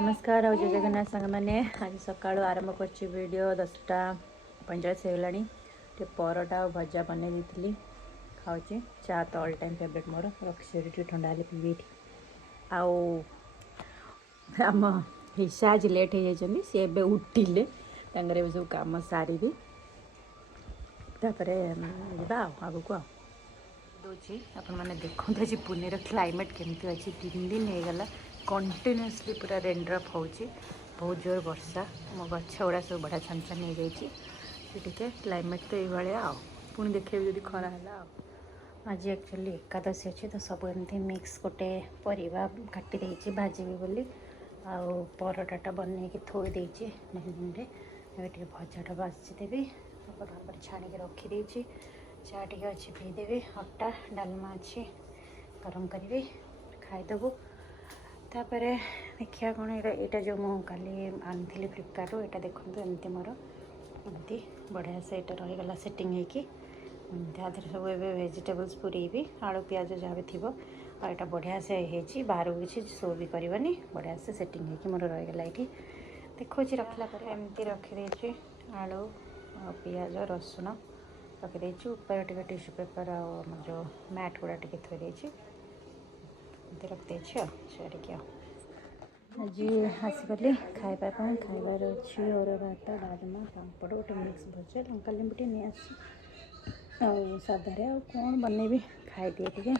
नमस्कार और जय जगन्नाथ सांग मैंने आज सका आरंभ कर वीडियो 10:45 होगा परोटा और भजा बन दी खाऊँ चा तो ऑल टाइम फेवरेट मोर रखी ठंडा हेल्ले पीबी आम हिस्सा आज लेट हो जाती सी ए उठिले सब कम सारी आग को दूसरी आपण मैंने देखते आज पुणे क्लाइमेट केमती अच्छी 3 दिन होगला कंटिन्यूअसली पूरा रेनड्रप हो बहुत जोर वर्षा मो गछ गुड़ा सब बढ़िया छान छान हो जाए क्लाइमेट तो ये पुणी देखे जब खरा है आज एक्चुअली एकादशी अच्छी तो सब एमती मिक्स गोटे परिवा काटी देती भाजबी बोली आउ परोटा बन थोड़ी देती टे भजाटा बाजीदेवी छाणिक रखीदे चा टे अच्छी पीदेवी अटा डालमा अच्छी गरम करी खाईदेबू तापर देखिए कौन यहाँ जो मुझे आनी फ्लिपकार्ट यहाँ देखते एमती मोर एमती बढ़िया से यहाँ रहीगला सेटिंग होगी सब ए वेजिटेबल्स पूरेबी आलू प्याज जहाँ भी थी यहाँ बढ़िया से होती बाहर किसी शो भी करवानी बढ़िया से सेटिंग होगी मोर रहीगला ये देखो रखला एमती रखीदे आलू पियाज रसुण रखीदे ऊपर टे टिश्यू पेपर जो मैट गुड़ा टे थोड़ी रखिदे छाड़िक आज आसगली खाइबा खाइबार अच्छी और भात डालमा पापड़ गोटे मिक्स भजा लंका लेंबू टे नहीं आस साधारे आ कौन बनैबी खाईदिए टे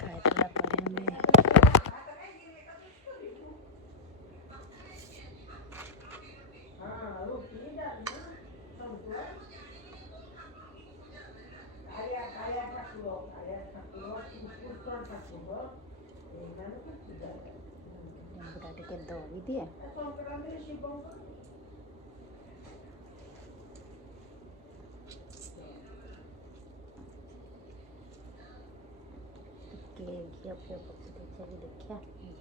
खाईदेला लेंबूटा टे दबी दिए घी फी पकड़ देखिया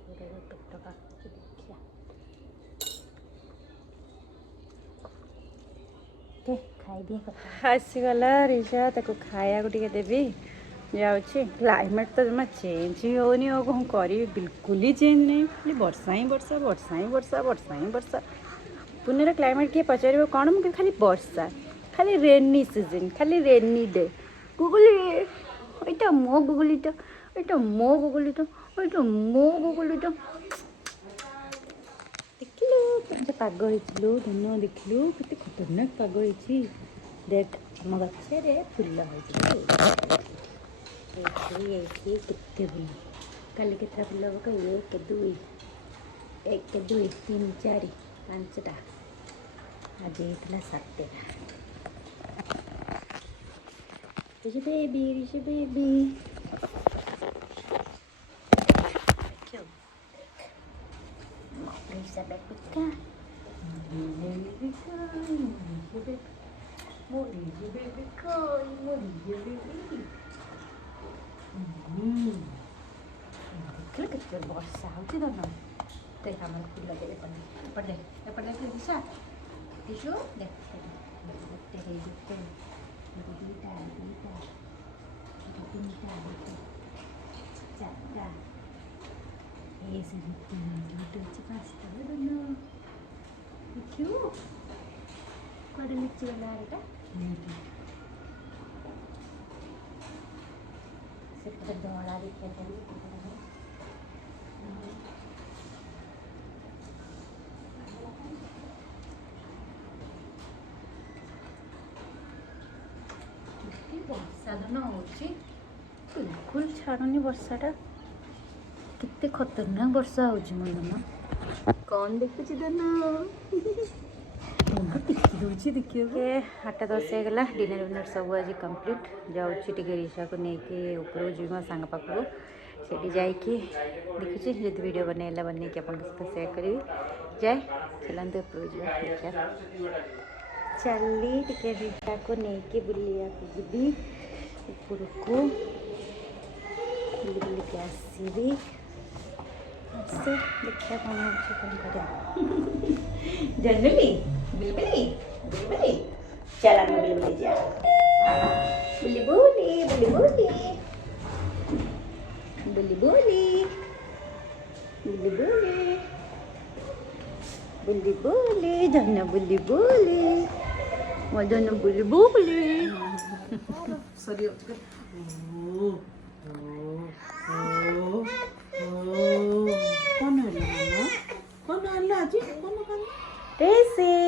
पेट काटुच देखिया खाई आसीगला रिजा ताको खाया को देवी जाऊँगी क्लाइमेट तो जमा चेंज ही होनी और कौन करी बिल्कुल ही चेंज नहीं खाली वर्षा ही वर्षा वर्षा ही वर्षा वर्षा ही वर्षा पुणे क्लाइमेट किए पचार कौन मुझे खाली वर्षा खाली रेनी सीजन खाली रेनी डे गुगुली यहाँ मो गुगुलीटा यहाँ मो गुगुलीटा यहाँ मो गुगुलीटा देखिलु पाग हो धन देखिलु के खतरनाक पाग हो देख आम गचरे फुल हो केते फुल कल के फुल पक 1 2 3 4 5टा आज होता 7टा बेबी केते वर्षा होती धन देख आम फुल एपटे दिशा टिशू देख दुटा 3टा 4टा ये सब 5टा धन देखियो कड़े लिची वाला एटा से धड़ा देखिए वर्षा धन हो बिल्कुल छाड़ुनी वर्षाटा कितने खतरनाक वर्षा हो धन कौन देखुची धन टिकी दूसरी देखिए 8:10 होगा डिनर विनर सब आज कंप्लीट जाऊँगी रिशा को लेकिन ऊपर जी मो सांग पाखु से जाकि देखुची जब वीडियो बनैला बन सहित सेयार करी जाए चलते ऊपर जा देखा चली टे रिशा को लेकिन बुलिया जी ऊपर को बुलिक आसबी आसे देखा कौन हो जनरली बिलबुली बिलबुली चल आगे बिलबुली जा बुली बुली बुली बुली बुली बुली बुली बुली बुली बुली धन बुली बुली मदन बुली बुली सॉरी कौन है आज कौन टेसी